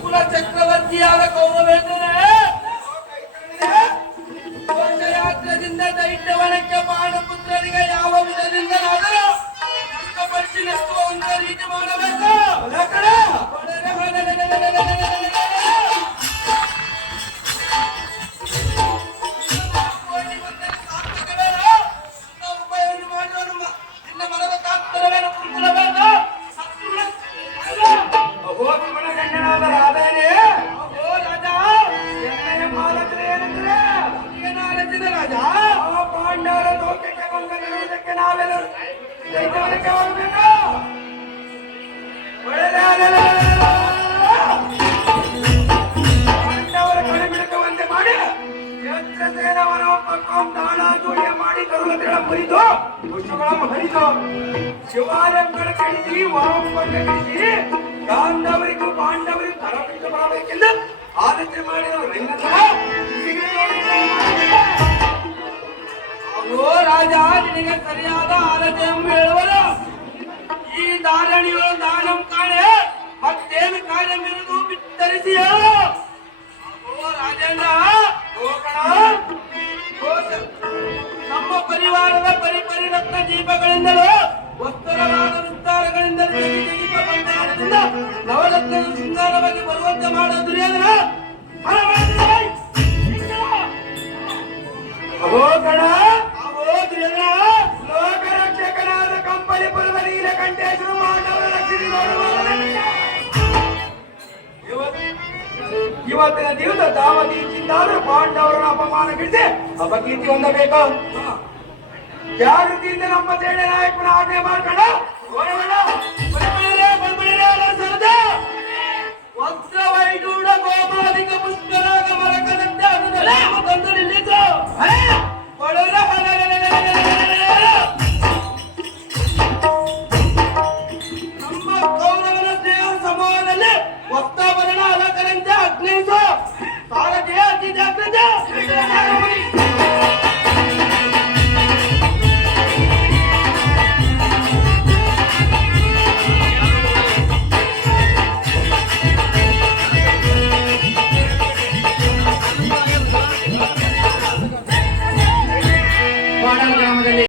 ಕುಲ ಚಕ್ರವರ್ತಿಯಾದ ಕೌರವೇಂದ್ರನೇ ಯಾತ್ರದಿಂದ ದೈತ್ಯವನಕ್ಕೆ ಪಾಂಡುಪುತ್ರರಿಗೆ ಯಾವ ವಿಧದಿಂದಲಾದರೂ ಪರಿಶೀಲಿಸುವ ಒಂದು ರೀತಿ ಮಾಡಬೇಕು. ಶಿವಾಲಯಗಳ ಕಳಿಸಿ ವಾಮಪಟ್ಟಿಸಿ ಗಾಂಧವರಿಗೂ ಪಾಂಡವರಿಗೂ ತರಪಿಟ್ಟು ಬರಬೇಕೆಂದು ಆಲೋಚನೆ ಮಾಡಿರೋ ಅವೋ ರಾಜ ನಿನಗೆ ಸರಿಯಾದ ಆಲೋಚನೆ ಹೇಳುವರು. ಈ ಧಾರಣಿಯು ದಾನಂ ಕಾಣೆ ಮತ್ತೇನು ಕಾರ್ಯವಿರುವುದು ಬಿತ್ತರಿಸಿ ಹೇಳು. ಅವೋ ರಾಜೇಂದ್ರ ನಮ್ಮ ಪರಿವಾರದ ಪರಿಪರಿರತ್ನ ದೀಪಗಳಿಂದಲೂ ವಸ್ತ್ರವಾದ ವಿಸ್ತಾರಗಳಿಂದಲೂ ಬಂಗಾರದಿಂದ ನವರತ್ನ ಶೃಂಗಾರವಾಗಿ ಬರುವಂತೆ ಮಾಡೋ ದುರ್ಯೋಧನ ಲೋಕರಕ್ಷಕನಾದ ಕಂಪಲಿಪುರದ ನೀಲಕಂಠೇಶ್ವರ ಪಾಂಡವರ ರಕ್ಷಣೆ ಇವತ್ತಿನ ದಿವಸ ದಾವತಿಯಿಂದಾದರೂ ಪಾಂಡವರನ್ನು ಅಪಮಾನಗಿಡಿಸಿ ಅಪಕೀರ್ತಿ ಹೊಂದಬೇಕು. ಜಾಗೃತಿಯಿಂದ ನಮ್ಮ ಸೇನೆ ನಾಯಕನ ಆಜ್ಞೆ ಮಾಡ್ಕೊಂಡ